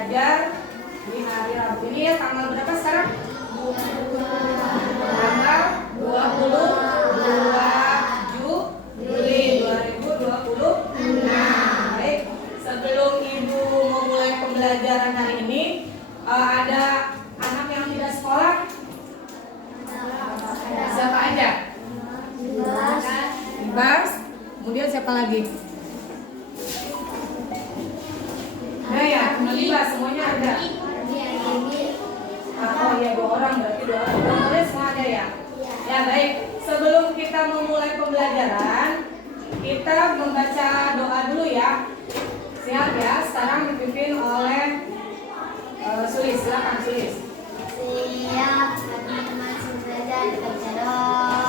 belajar di hari Rabu ini ya, tanggal berapa sekarang? Tanggal 22 Juli 2026. Baik, sebelum Ibu memulai pembelajaran hari ini, ada anak yang tidak sekolah? Siapa aja? Ibas. Kemudian siapa lagi? Nah ya, Ibas, semuanya ada. Oh ya, 2 orang, berarti 2 orang. Kemudian semua ada ya? Ya baik, sebelum kita memulai pembelajaran, kita membaca doa dulu ya. Siap ya, sekarang dipimpin oleh Sulis, silakan Sulis. Siap, teman-teman belajar baca doa.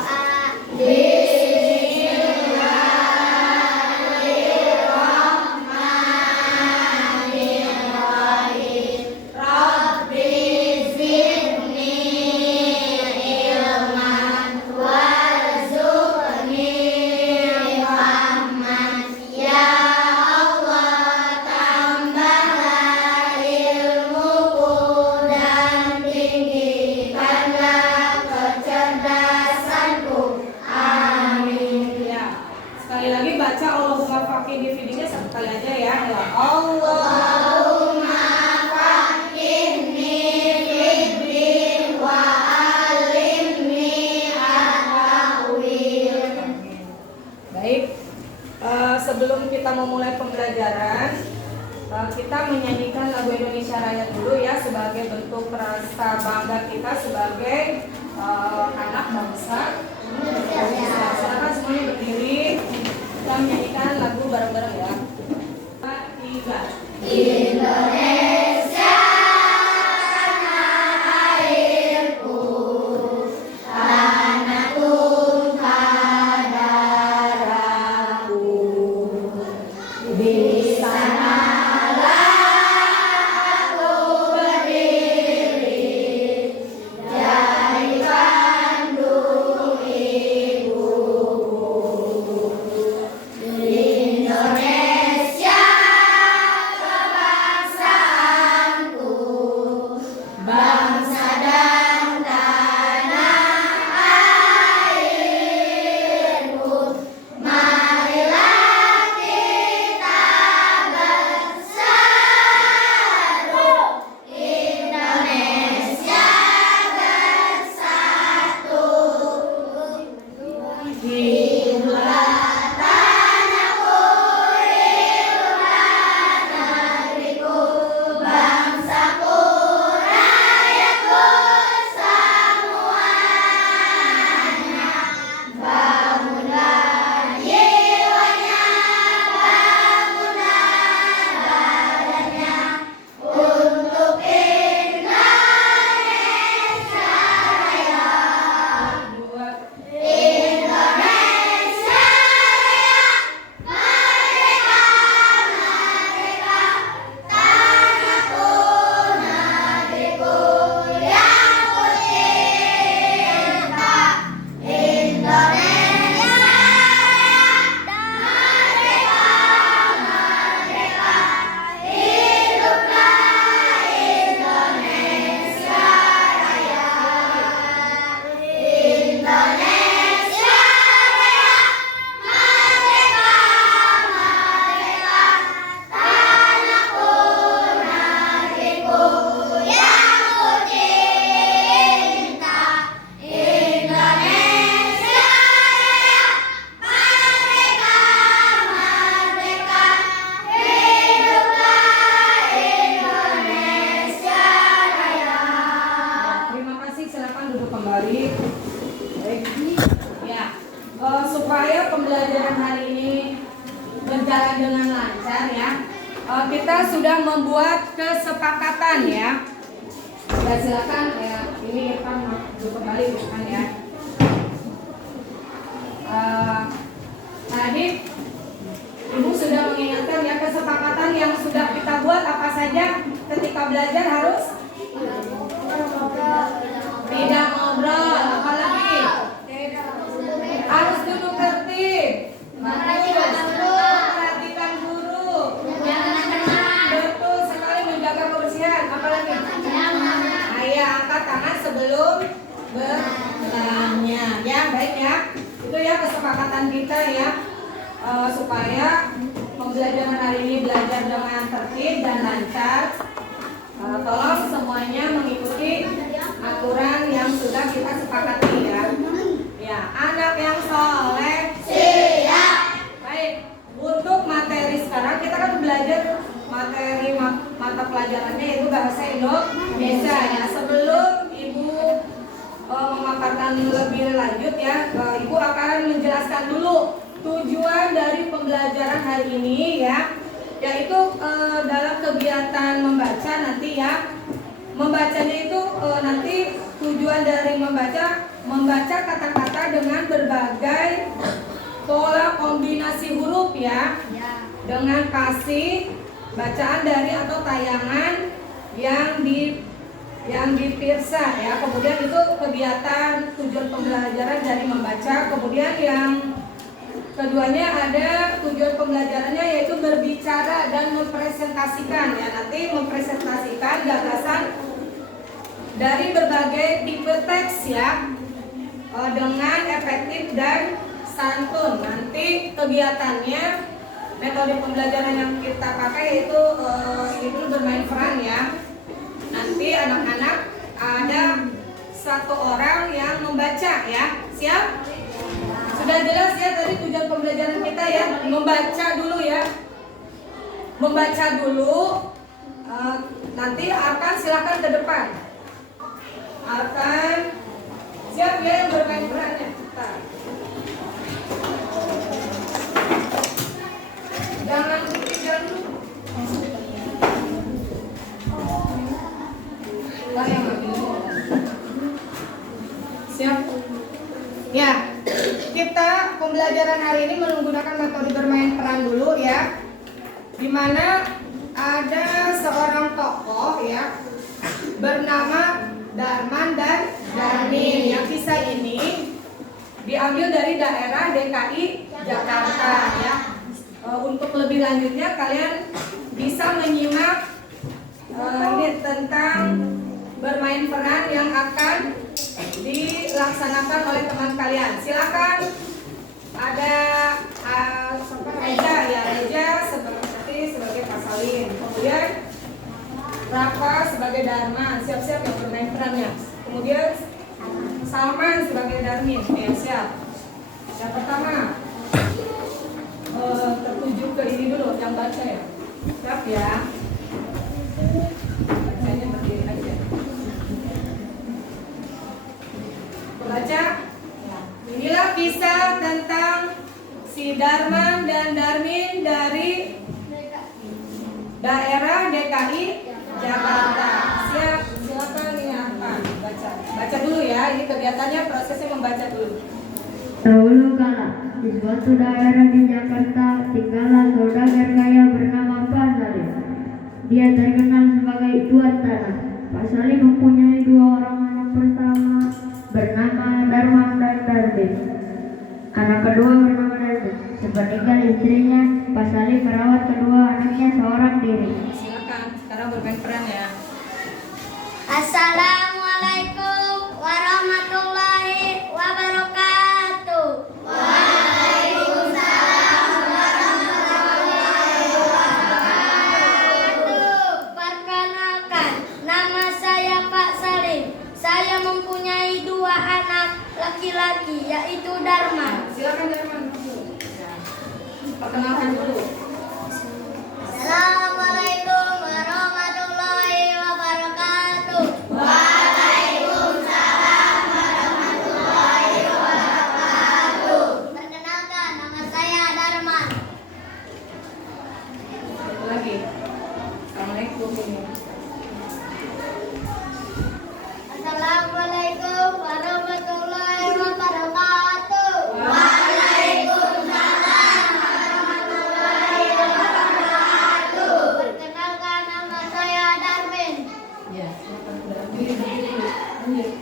Sebelum kita memulai pembelajaran, kita menyanyikan lagu Indonesia Raya dulu ya, sebagai bentuk rasa bangga kita sebagai anak bangsa. Silakan semuanya berdiri, kita menyanyikan lagu bareng-bareng ya. 3. Indonesia tanah airku, tanah tumpah darahku. Di sanalah aku berdiri, dari kandung ibuku. Indonesia kebangsaanku, bangsa dan tanah airku. Marilah kita bersatu, Indonesia bersatu. Hiduplah tanahku, hiduplah negeriku, bangsaku, rakyatku semuanya. Bangunlah jiwanya, bangunlah badannya, untuk Indonesia Raya. 2. Indonesia Raya, merdeka, merdeka, tanahku, negeriku yang ku cinta. Indonesia Raya, merdeka, merdeka, hiduplah Indonesia Raya. Indonesia Raya, merdeka, merdeka, tanahku, negeriku yang ku cinta. Indonesia Raya, merdeka, merdeka, hiduplah Indonesia Raya. Terima kasih, silakan duduk kembali. Baik. Ya, supaya pembelajaran hari ini berjalan dengan lancar ya, kita sudah membuat kesepakatan ya. Ya silakan ya, ini Irfan duduk kembali bukan ya. Tadi Ibu sudah mengingatkan ya, kesepakatan yang sudah kita buat apa saja ketika belajar harus tidak ngobrol, apalagi harus duduk tertib, perhatikan guru, betul sekali menjaga kebersihan. sebelum bertanya. Ya, baik ya. Itu ya kesepakatan kita ya. Supaya pembelajaran hari ini belajar dengan tertib dan lancar. Tolong semuanya mengikuti aturan yang sudah kita sepakati ya. Ya, anak yang soleh. Siap. Baik, untuk materi sekarang kita kan belajar materi mata pelajarannya itu bahasa Indonesia ya. Sebelum Ibu memaparkan lebih lanjut ya, Ibu akan menjelaskan dulu tujuan dari pembelajaran hari ini ya, yaitu dalam kegiatan membaca nanti ya. Membacanya itu nanti tujuan dari membaca kata-kata dengan berbagai pola kombinasi huruf ya, dengan kasih bacaan dari atau tayangan yang dipirsa ya. Kemudian itu kegiatan tujuan pembelajaran dari membaca. Kemudian yang keduanya ada tujuan pembelajarannya yaitu berbicara dan mempresentasikan ya. Nanti mempresentasikan gagasan dari berbagai tipe teks ya, dengan efektif dan santun. Nanti kegiatannya, metode pembelajaran yang kita pakai itu bermain peran ya. Nanti anak-anak ada satu orang yang membaca ya. Siap? Sudah jelas ya tadi tujuan pembelajaran kita ya. Membaca dulu ya. Membaca dulu. Nanti akan silakan ke depan. Akan siap ya yang bermain perannya. Jangan dulu. Siap. Ya, kita pembelajaran hari ini menggunakan metode bermain peran dulu ya. Dimana ada seorang tokoh ya bernama Darman dan Darmin. Yang kisah ini diambil dari daerah DKI Jakarta ya. Untuk lebih lanjutnya kalian bisa menyimak ini tentang bermain peran yang akan dilaksanakan oleh teman kalian. Silakan. Ada Reza ya, Reza sebagai Pak Salim. Kemudian Rafa sebagai Darman, siap-siap yang bermain perannya. Kemudian Salman sebagai Darmin, siap. Yang pertama tertuju ke ini dulu, yang baca ya. Siap ya. Bacanya berdiri aja. Baca. Inilah kisah tentang si Darman dan Darmin dari daerah DKI Jakarta. Siap, silakan ya. Baca dulu ya. Ini kegiatannya prosesnya membaca dulu. Dahulu kala, di suatu daerah di Jakarta, tinggallah saudagar kaya bernama Pak Salim. Dia terkenal sebagai tuan tanah. Pak Salim mempunyai dua orang anak pertama bernama Darman dan Darmin. Anak kedua bernama Darmin. Sepeninggal istrinya, Pak Salim merawat kedua anaknya seorang diri. Silakan, sekarang bermain peran ya. Assalamualaikum warahmatullahi wabarakatuh. Waalaikumsalam warahmatullahi wabarakatuh. Perkenalkan, nama saya Pak Salim. Saya mempunyai dua anak laki-laki, yaitu Darman. Silakan Darman. Ya. Perkenalkan dulu. Assalamualaikum warahmatullahi wabarakatuh. Waalaikumsalam warahmatullahi wabarakatuh. Perkenalkan, nama saya Darman. Satu lagi. Assalamualaikum. Assalamualaikum warahmatullahi wabarakatuh. Waalaikumsalam warahmatullahi wabarakatuh. Perkenalkan, nama saya Darmin. Ya, silakan. Berdiri dulu. Lanjut.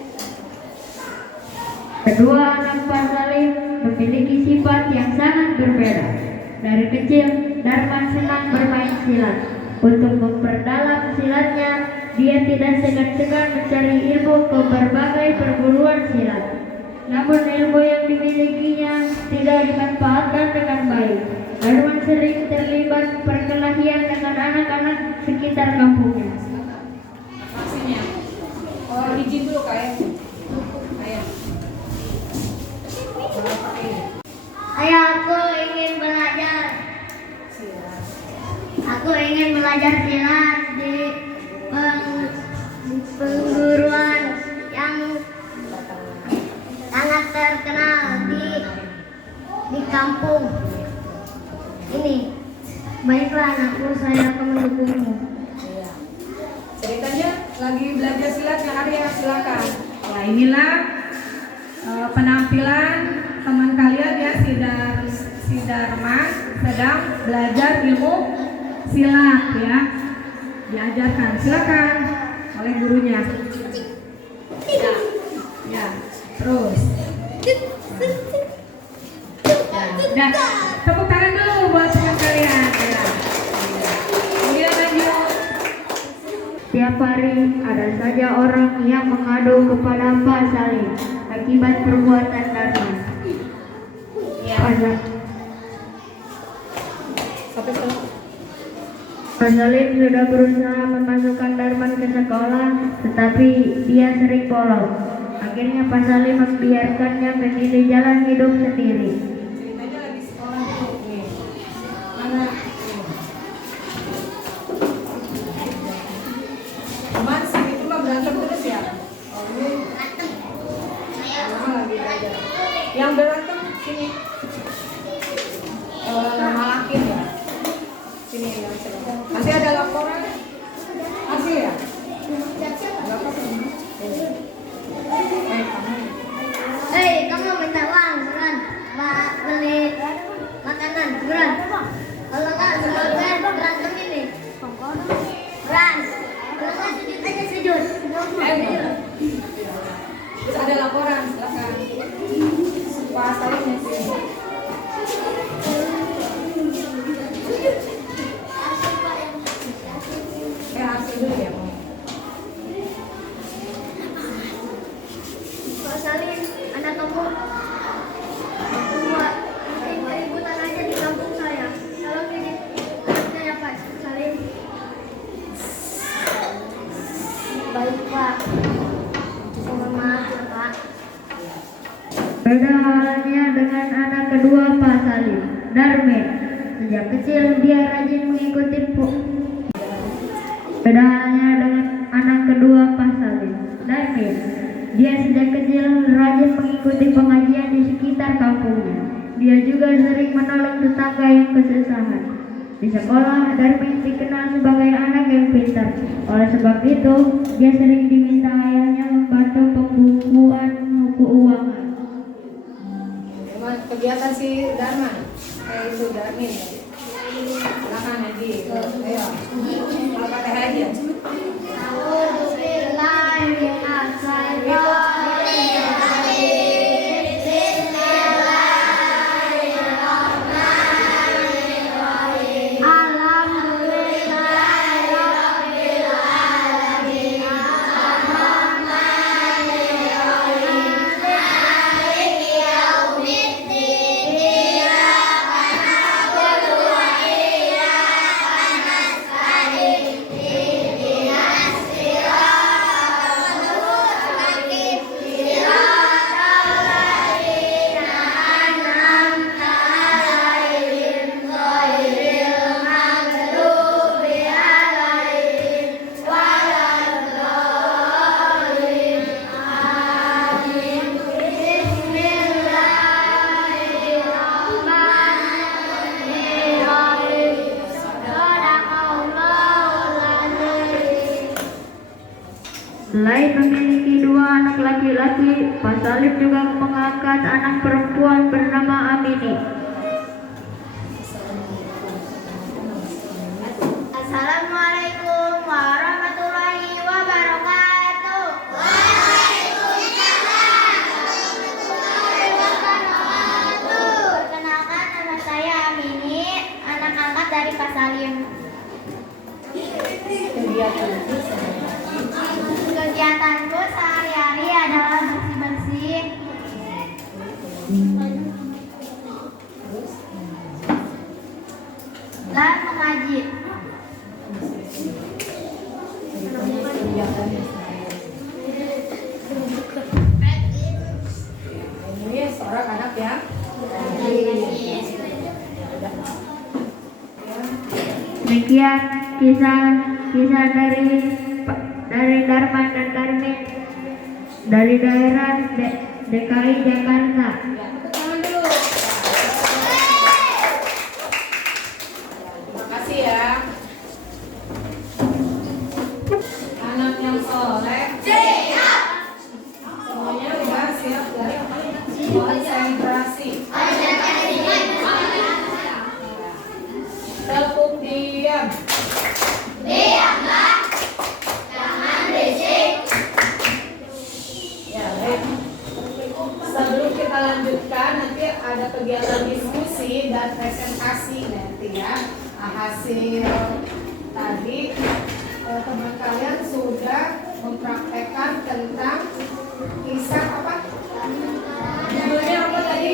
Kedua anak Pak Salim memiliki sifat yang sangat berbeda. Dari kecil, Darman senang bermain silat. Untuk memperdalam silatnya, dia tidak segan-segan mencari ilmu ke berbagai perguruan silat. Namun ilmu yang dimilikinya tidak dimanfaatkan dengan baik. Darman sering terlibat perkelahian dengan anak-anak sekitar kampungnya. Maksudnya, izin dulu Kak ya. Ayah. Ayah, aku ingin belajar. Aku ingin belajar silat di perguruan yang sangat terkenal di kampung ini. Baiklah anakku, saya akan mendukungmu. Iya. Ceritanya lagi belajar silat ya Arya, silakan. Nah inilah penampilan teman kalian ya, si Darman sedang belajar ilmu silat ya, diajarkan, silakan oleh gurunya. Ya, terus. Ya, tepuk tangan dulu buat teman kalian. Ya. Kemudian lanjut. Tiap hari ada saja orang yang mengadu kepada Pak Salim akibat perbuatan Darman. Ya. Pak Salim sudah berusaha memasukkan Darman ke sekolah, tetapi dia sering bolos. Akhirnya Pak Salim membiarkannya memilih jalan hidup sendiri. Ceritanya lagi sekolah dulu. Nih. Mana? Teman sih itu mah berantem terus ya. Oh, ini. Lagi belajar. Yang berantem sini. Malakin ya. Sini yang cerita. Masih ada laporan? Masih ya? Enggak apa-apa. Hei, kamu minta uang, buruan. Beli makanan, buruan. Kalau nggak sebagian berantem ini. Buruan. Kalau nggak sujud aja sujud. Terus ada laporan, silakan. Pak Salim mungkin. Hasil dulu ya, Bang. Pak Salim, anak kamu buat keributan aja di kampung saya. Tolong didik anaknya ya Pak Salim. Baik Pak. Mohon maaf ya Pak. Beda halnya dengan anak kedua Pak Salim, Darmin. Sejak kecil dia rajin mengikuti Beda halnya dengan anak kedua Pak Salim, Darmin. Dia sejak kecil rajin mengikuti pengajian di sekitar kampungnya. Dia juga sering menolong tetangga yang kesusahan. Di sekolah, Darmin dikenal sebagai anak yang pintar. Oleh sebab itu, dia sering diminta ayahnya membantu pembukuan keuangan. Emang kegiatan si Darman kayak itu Darmin ya. Silakan Haji. Ayo. Al-Fatihah aja. Selain memiliki dua anak laki-laki, Pak Salim juga mengangkat anak perempuan bernama Amini. Assalamualaikum warahmatullahi wabarakatuh. Perkenalkan, nama saya Amini, anak angkat dari Pak Salim. Ini seorang anak ya. Demikian kisah dari Darman dan Darmin dari daerah DKI Jakarta. Ya, tepuk tangan dulu. Terima kasih ya. Anak yang soleh. Siap. Semuanya udah siap dari konsentrasi. Tepuk diam. Ya, baik. Sebelum kita lanjutkan, nanti ada kegiatan diskusi dan presentasi nanti ya. Hasil tadi teman kalian sudah mempraktekkan tentang kisah apa? Judulnya apa tadi?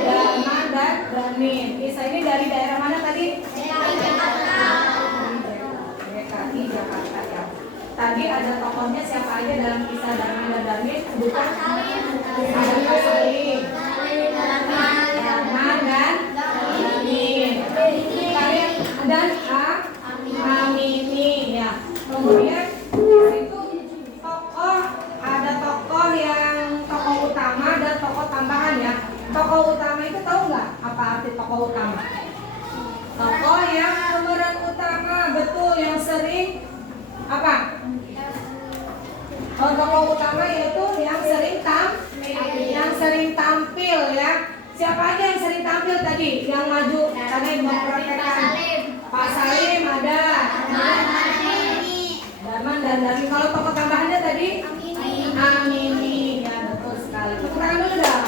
Dharma dan Darmin. Kisah ini dari daerah mana tadi? DKI Jakarta ya. Tadi ada tokohnya siapa aja dalam kisah Dharma dan Darmin? Bukan? Ada Pak Salim, Dharma dan Darmin. Kalian dan Amini ya. Kemudian itu tokoh, ada tokoh yang tokoh utama dan tokoh tambahan ya. Tokoh utama itu tahu nggak apa arti tokoh utama? Tokoh yang pemeran utama, betul, yang sering apa? Oh, tokoh utama yaitu yang sering tampil ya. Siapa aja yang sering tampil tadi? Yang maju tadi mempraktekkan. Pak Salim ada. Darman dan Darmin. Kalau tokoh tambahannya tadi? Amini. Ya, betul sekali. Tepuk tangan dulu dong.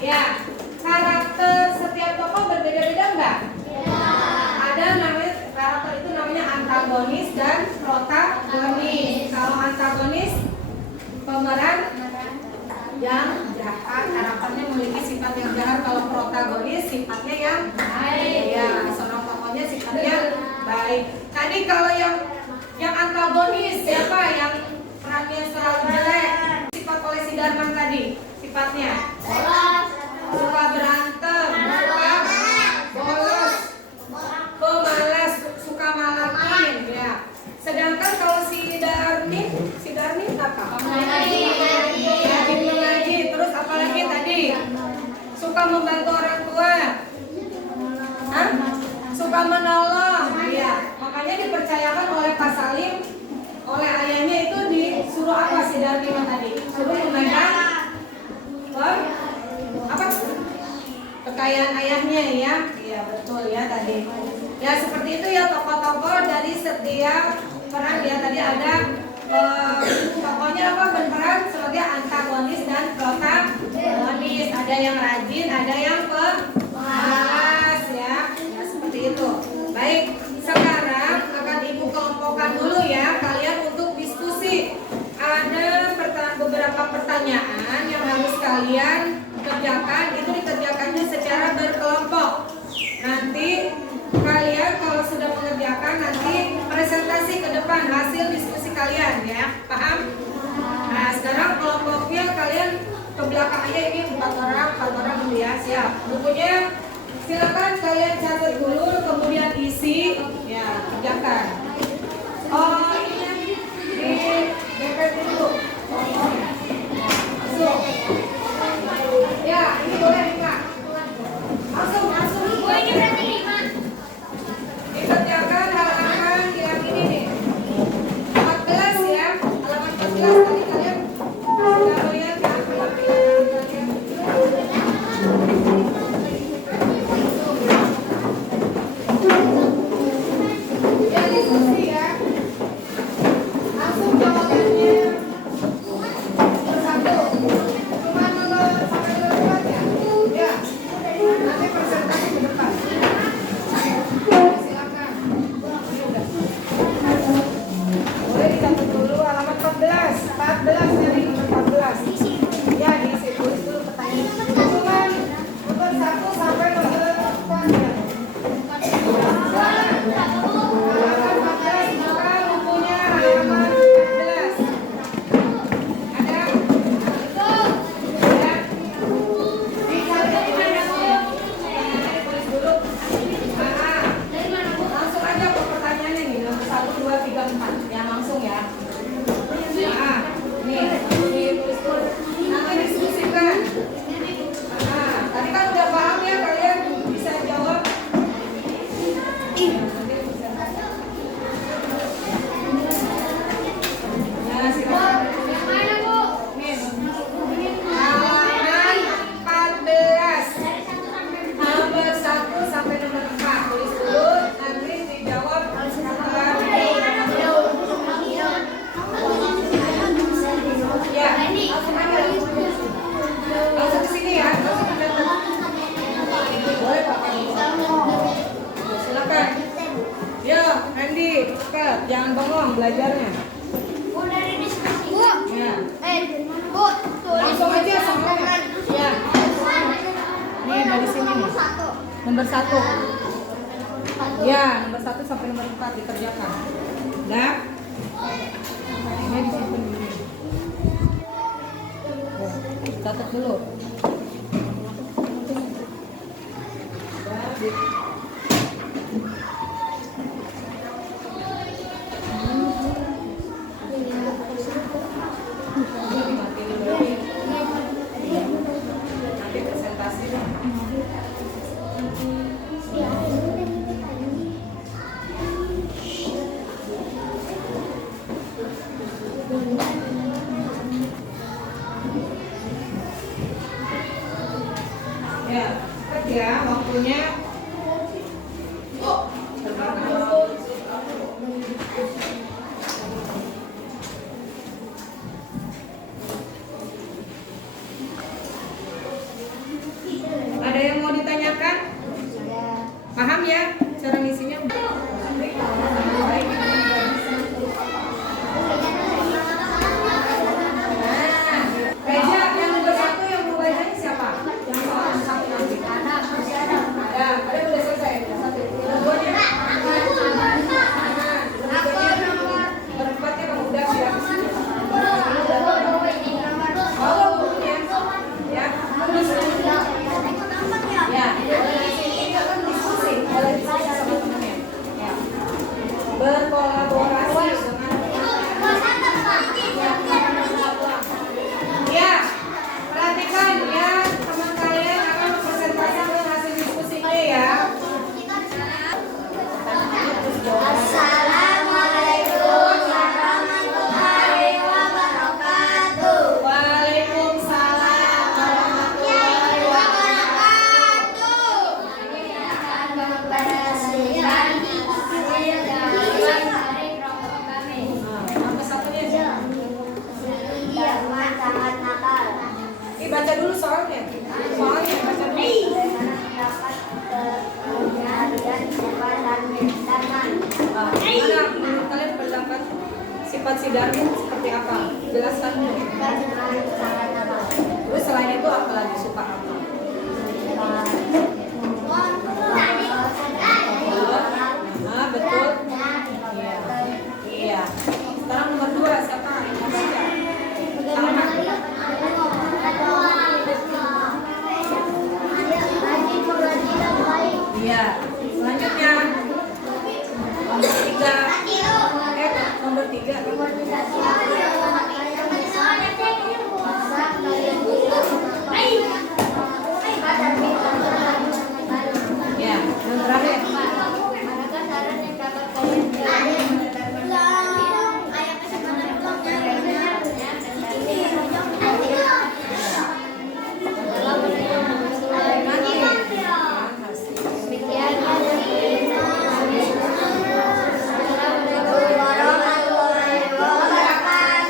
Ya, karakter setiap tokoh berbeda-beda enggak? Ada namanya karakter itu namanya antagonis dan protagonis. Kalau antagonis pemeran yang jahat, karakternya memiliki sifat yang jahat. Kalau protagonis sifatnya yang baik. Ya, seorang tokohnya sifatnya baik. Tadi kalau yang antagonis siapa yang perannya selalu jelek? Sifat oleh si Darman tadi sifatnya suka berantem, suka bolos, pemalas, suka malakin ya. Sedangkan kalau si Darmin apa? Rajin mengaji, terus apalagi tadi? Suka membantu orang tua. Hah? Suka menolong. Ya, makanya dipercayakan oleh Pak Salim, oleh ayahnya itu disuruh apa si Darmin tadi? Suruh memegang apa? Kekayaan ayahnya ya. Iya, betul ya tadi. Ya, seperti itu ya tokoh-tokoh dari setiap peran ya. Tadi ada tokohnya apa, berperan sebagai antagonis dan protagonis. Ada yang rajin, ada yang pemalas ya. Ya, seperti itu. Baik, sekarang akan Ibu kelompokkan dulu ya kalian untuk diskusi. Ada beberapa pertanyaan yang harus kalian kerjakan. Itu dikerjakannya secara berkelompok. Nanti kalian kalau sudah mengerjakan, nanti presentasi ke depan hasil diskusi kalian ya. Paham? Nah, sekarang kelompoknya kalian ke belakang aja, ini 4 orang dulu ya. Siap. Bukunya silakan kalian catat dulu, kemudian isi ya, kerjakan. Oh, ini di DP dulu. Masuk. Ya, ini boleh Kak. Langsung. Ini berarti 5. Dikerjakan halaman yang ini nih 14 ya, halaman 14 tadi kalian sudah lihat kan penampilan kalian. jangan bengong belajarnya. Bu dari diskusi. Bu. Ya. Bu. Langsung aja sama. Ya. Nih dari sini nih. Nomor 1. Ya, nomor 1 sampai nomor 4 dikerjakan. Udah? Ini disimpan dulu. Catat dulu. Nanti presentasi. Ya, cepat ya waktunya. Ada yang mau ditanyakan? Paham ya cara ngisinya? Reza, yang nomor 1 yang mau bacanya siapa? Yang nomor 1 nanti. Ada udah selesai. Dua-duanya. Berempatnya kamu udah siap. Oh, ya. Ya. Ya, ini akan diskusi, ada diskusi sama temannya. Ya. Berkolaborasi dengan ya, perhatikan ya, teman kalian akan mempresentasikan hasil diskusi ini ya. Assalamualaikum warahmatullahi wabarakatuh. Waalaikumsalam warahmatullahi wabarakatuh. Kami akan membahas tentang kelompok kami. Nomor 1-nya. Iya, sangat nakal. Baca dulu soalnya. Soalnya baca dulu. Bagaimana kalian sifat Darwin Darman? Mana menurut kalian pendapat sifat si Darwin seperti apa? Jelaskan dulu. Sangat nakal. Terus selain itu apa lagi suka apa? Nah, betul. Iya. Sekarang nomor 2 siapa? Yang mau baca? Sama. Iya. Selanjutnya nomor 3. Nomor 3. Ya, yang terakhir. Adakah saran yang dapat kalian berikan? Assalamualaikum warahmatullahi wabarakatuh.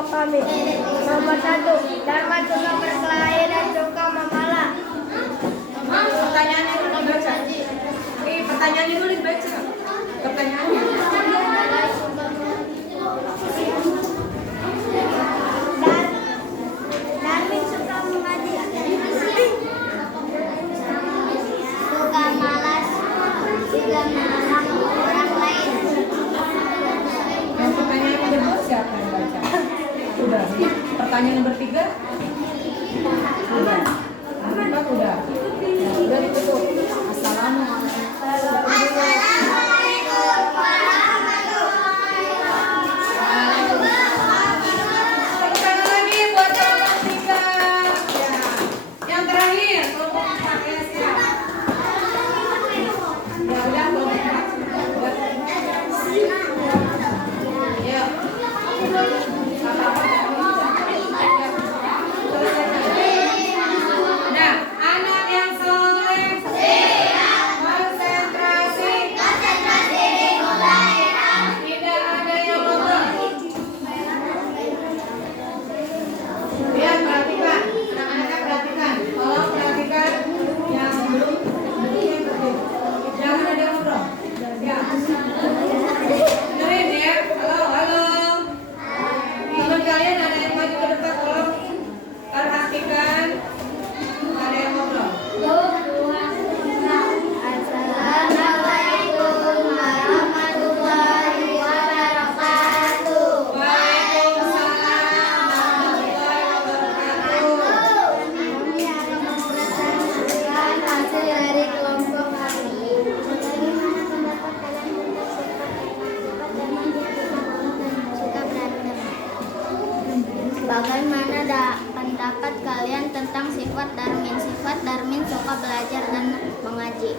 kelompok kami. Nomor 1, Dharma suka berkelahi dan suka memalah. Pertanyaannya dulu dibaca. Pertanyaannya dulu dibaca. Pertanyaannya. Darmin suka mengaji. Suka malas, suka melarang orang lain. Yang pertanyaan nomor 2 siapa yang baca? Udah. Pertanyaan nomor 3? Udah. Nomor 4 udah. Udah ditutup. Assalamualaikum warahmatullahi wabarakatuh. Sekali lagi buat kelompok 3. Ya. Yang terakhir kelompok 4 ya siapa? Ya udah kelompok 4. Ya. Nah, anak yang soleh konsentrasi, tidak ada yang ngobrol. Lihat, perhatikan, anak-anaknya perhatikan. Tolong perhatikan yang belum, jangan ada yang ngobrol. Ya. Dengerin ya. Halo, halo. Teman kalian ada yang maju ke depan, tolong perhatikan. Ada yang ngobrol. Assalamualaikum warahmatullahi wabarakatuh. Waalaikumsalam warahmatullahi wabarakatuh. Kami akan mempresentasikan hasil dari kelompok kami. Bagaimana pendapat kalian tentang sifat suka berantem? Bagaimana pendapat kalian tentang sifat Darmin? Sifat Darmin suka belajar dan mengaji.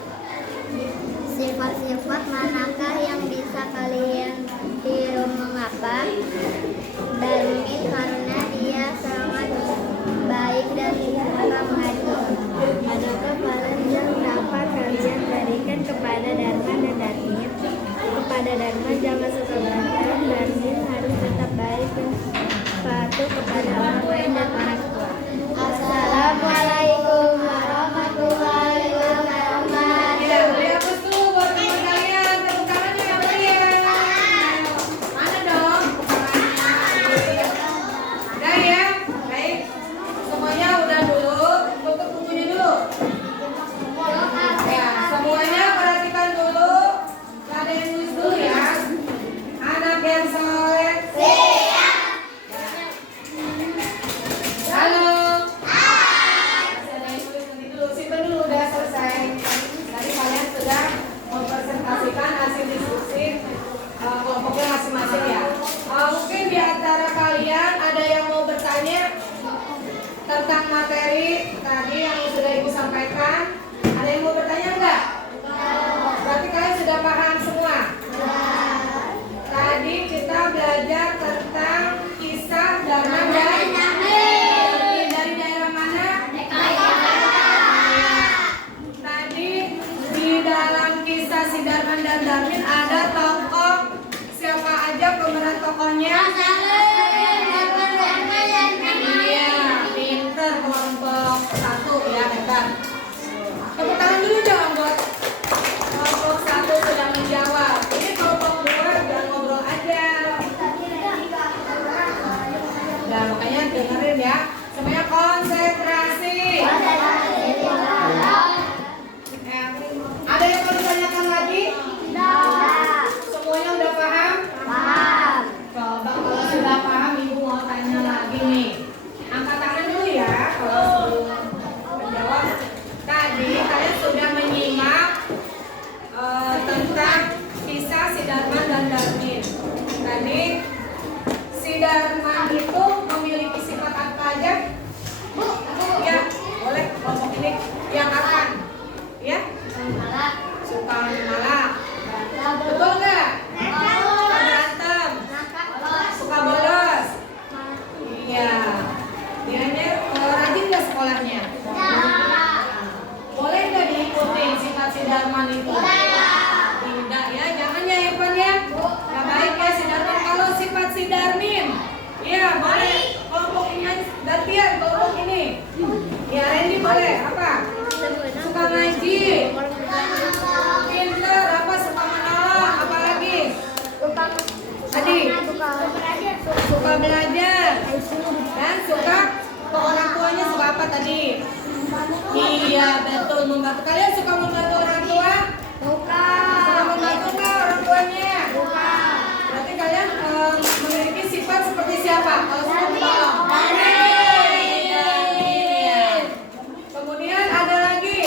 Sifat-sifat manakah yang bisa kalian tiru? Mengapa? Darmin karena dia sangat baik dan suka mengaji. Adakah pahala yang dapat kalian berikan kepada Dharma dan Darmin? Kepada Dharma jangan suka berantem. Darmin harus tetap baik dan patuh kepada orang lain dan orang tua. Assalamualaikum warahmatullahi wabarakatuh. Ya, beri hapus dulu buat teman kalian. Tepuk tangannya yang meriah. Mana dong? Udah ya? Baik. Semuanya udah dulu. Tutup bukunya dulu. Ya, semuanya perhatikan dulu. Ada yang nulis dulu ya. Anak yang soleh. Halo. Masih ada yang tulis nanti dulu. Simpen dulu, udah selesai. Tadi kalian sudah mempresentasikan hasil diskusi kelompoknya masing-masing ya. Mungkin di antara kalian ada yang mau bertanya tentang materi tadi yang sudah Ibu sampaikan. Ada yang mau bertanya enggak? Berarti kalian sudah paham semua? Tadi kita belajar tentang kisah Dharma dan dari daerah mana? Tadi di dalam kisah si Darman dan Darmin ada tokoh siapa aja pemeran tokohnya? Iya, pinter kelompok 1 ya, hebat. Tepuk tangan dulu dong buat kelompok 1 sudah menjawab. Ini kelompok 2 udah ngobrol aja. Nah, makanya dengerin ya. Semuanya konsentrasi. Ya. Ada yang mau ditanyakan lagi? Semuanya udah paham? Coba kalau sudah paham, Ibu mau tanya lagi nih. Angkat tangan dulu ya kalau sebelum menjawab. Tadi kalian sudah menyimak tentang kisah si Darman dan Darmin. Tadi si Darman itu memiliki sifat apa aja? Bu? gantian kelompok ini. Ya, Randy boleh. Apa? Suka ngaji. Pinter. Apa? Suka menolong. Apa lagi? Tadi. Suka belajar. Dan suka ke orang tuanya suka apa tadi? Iya, betul. Membantu. Kalian suka membantu orang tua? Suka membantu nggak orang tuanya? Suka. Berarti kalian memiliki sifat seperti siapa? Kalau suka menolong. Kemudian ada lagi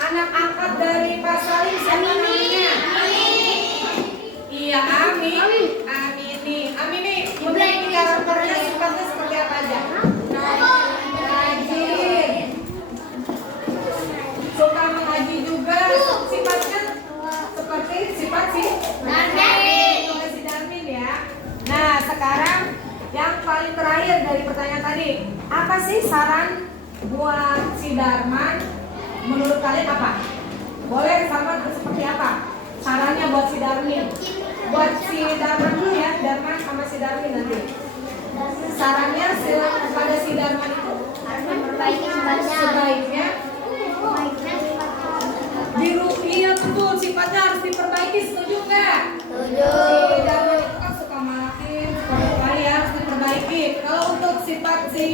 anak angkat dari Pak Salim, siapa namanya? Iya, Amini memiliki karakternya sifatnya seperti apa aja? Rajin, suka mengaji juga, sifatnya seperti sifat si Darmin ya. Nah, sekarang yang paling terakhir dari pertanyaan tadi, apa sih saran buat si Darman? Menurut kalian apa? Boleh sama seperti apa? Sarannya buat si Darmin. Buat si Darman dulu ya, Darman sama si Darmin nanti. Sarannya kepada si Darman itu memperbaiki sifatnya. sebaiknya iya betul, sifatnya harus diperbaiki, setuju nggak? Setuju. Si Darman itu kan suka malakin, suka berkelahi, harus diperbaiki. Kalau untuk sifat si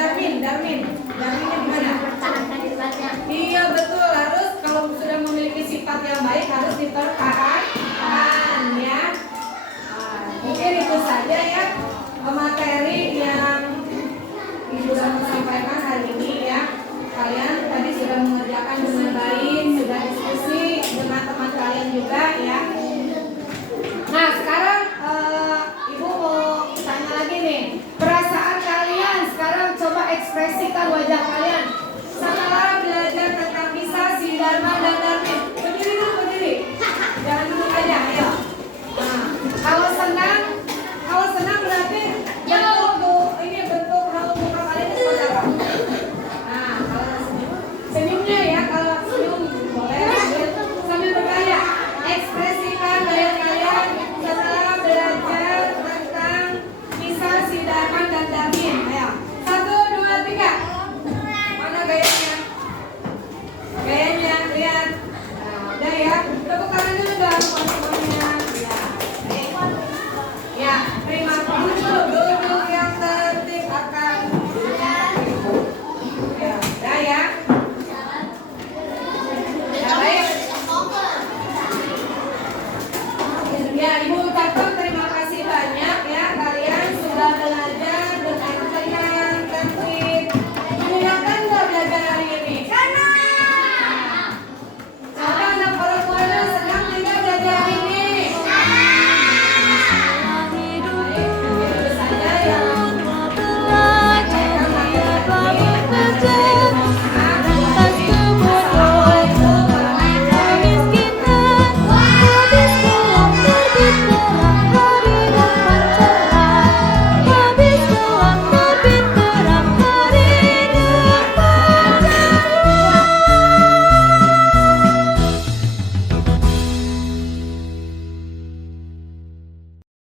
Darminnya gimana? Pertahankan sifatnya. Iya betul, harus kalau sudah memiliki sifat yang baik harus dipertahankan ya. Mungkin itu saja ya materi yang Ibu sudah sampaikan hari ini ya. Kalian tadi sudah mengerjakan dengan baik, sudah diskusi dengan teman kalian juga ya. Nah sekarang Ibu mau tanya lagi nih, perasaan kalian sekarang coba ekspresikan wajah kalian.